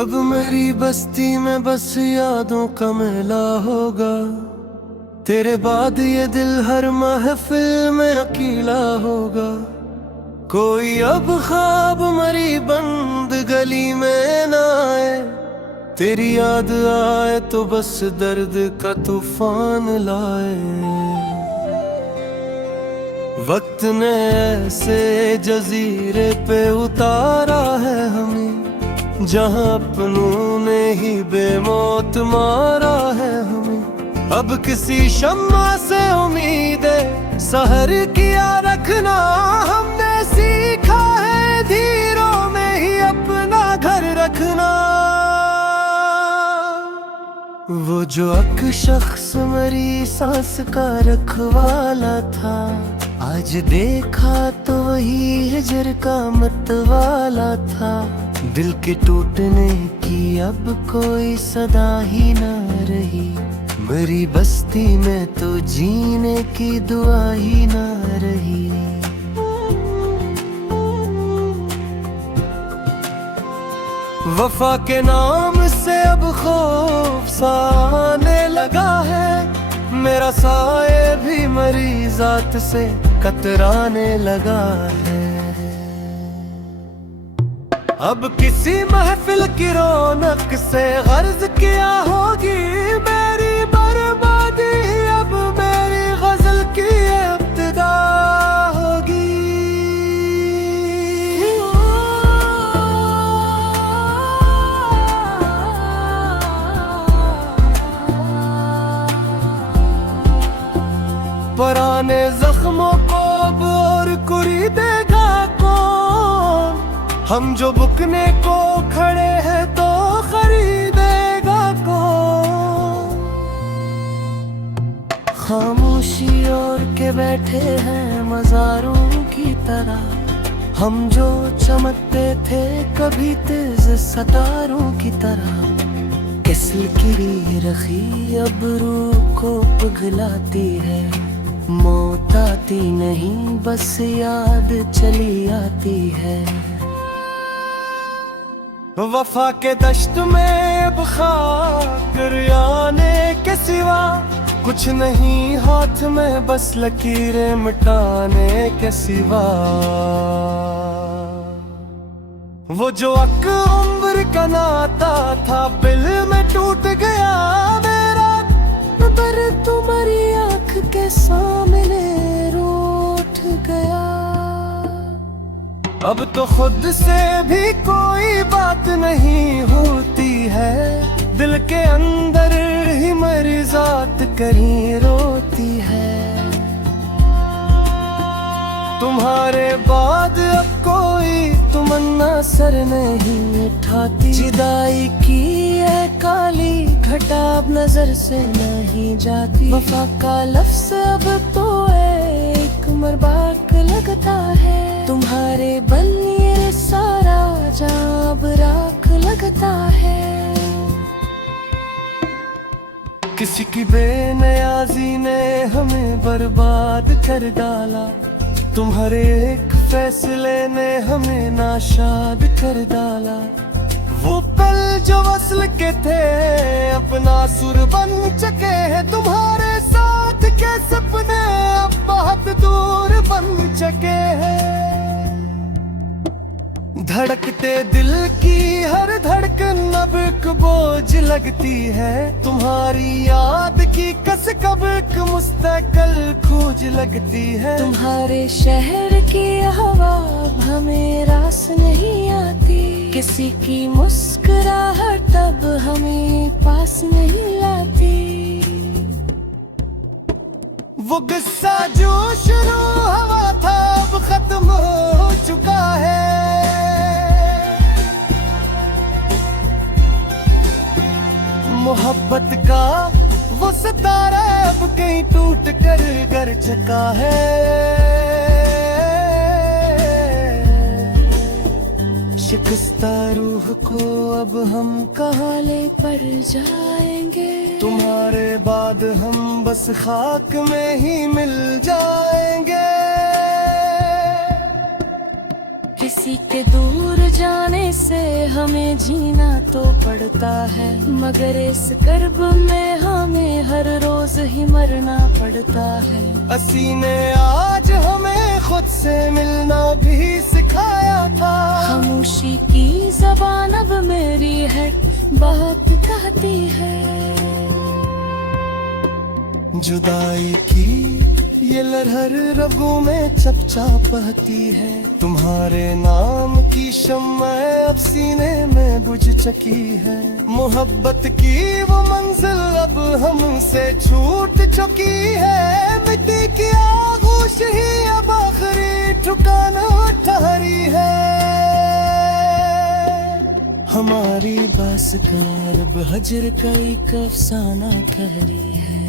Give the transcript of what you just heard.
अब मेरी बस्ती में बस यादों का मेला होगा। तेरे बाद ये दिल हर महफिल में अकेला होगा। कोई अब ख्वाब मरी बंद गली में ना आए। तेरी याद आए तो बस दर्द का तूफान लाए। वक्त ने ऐसे जजीरे पे उतारा है हमें, जहाँ अपनों ने ही बेमौत मारा है हमें। अब किसी शम्मा से उम्मीदें सहर किया रखना, हमने सीखा है धीरों में ही अपना घर रखना। वो जो अक शख्स मेरी सांस का रखवाला था, आज देखा तो वही हिजर का मतवाला था। दिल के टूटने की अब कोई सदा ही ना रही, मेरी बस्ती में तो जीने की दुआ ही ना रही। वफा के नाम से अब खौफ सा आने लगा है, मेरा साए भी मरी जात से कतराने लगा है। अब किसी महफिल की रौनक से गर्ज क्या होगी मेरी बर्बादी, अब मेरी गजल की इब्तिदा होगी। पुराने जख्मों को अब और कुरी देगा कौन, हम जो बुकने को खड़े हैं तो खरीदेगा कौन। खामोशी ओढ़ के बैठे हैं मज़ारों की तरह, हम जो चमकते थे कभी तेज सितारों की तरह। किस्ल की रखी अब रूह को पिघलाती है, मौत आती नहीं बस याद चली आती है। वफा के दश्त में अब खाक रियाने के सिवा कुछ नहीं हाथ में, बस लकीरें मिटाने के सिवा। वो जो अक उम्र का नाता था दिल में टूट गया मेरा, पर तुम्हारी आँख के सामने रूठ गया। अब तो खुद से भी कोई बात नहीं होती है, दिल के अंदर ही मेरी जात कहीं रोती है। तुम्हारे बाद अब कोई तमन्ना सर नहीं उठाती, जुदाई की है काली घटा अब नजर से नहीं जाती। वफा का लफ्ज़ अब तो एक मरबाक लगता है, तुम्हारे बनिए सारा जाब राख लगता है। किसी की बेनियाजी ने हमें बर्बाद कर डाला, तुम्हारे एक फैसले ने हमें नाशाद कर डाला। वो पल जो वस्ल के थे अपना सुर बन चुके हैं, तुम्हारे साथ के सपने अब बहुत दूर बन चुके हैं। धड़कते दिल की हर धड़कन अब एक बोझ लगती है, तुम्हारी याद की कस कब एक मुस्तकिल खोज लगती है। तुम्हारे शहर की हवा हमें रास नहीं आती, किसी की मुस्कुराहट अब हमें पास नहीं लाती। वो गुस्सा जो शुरू हुआ था अब खत्म हो चुका है। मोहब्बत का वो सितारा अब कहीं टूट कर गर चुका है। शिकस्ता रूह को अब हम कहाँ ले पड़ जाएंगे, तुम्हारे बाद हम बस खाक में ही मिल जाएंगे। किसी के दूर जाने से हमें जीना तो पड़ता है, मगर इस कर्ब में हमें हर रोज ही मरना पड़ता है। असी ने आज हमें खुद से मिलना भी सिखाया था। खामोशी की ज़बान अब मेरी है, बात कहती है। जुदाई की ये लहर रगों में चपचापती है। तुम्हारे नाम की शम्मा अब सीने में बुझ चुकी है। मोहब्बत की वो मंजिल अब हमसे छूट चुकी है। मिट्टी की आगोश ही अब आखिरी ठिकाना ठहरी है। हमारी बस कार अब हजर का एक अफसाना ठहरी है।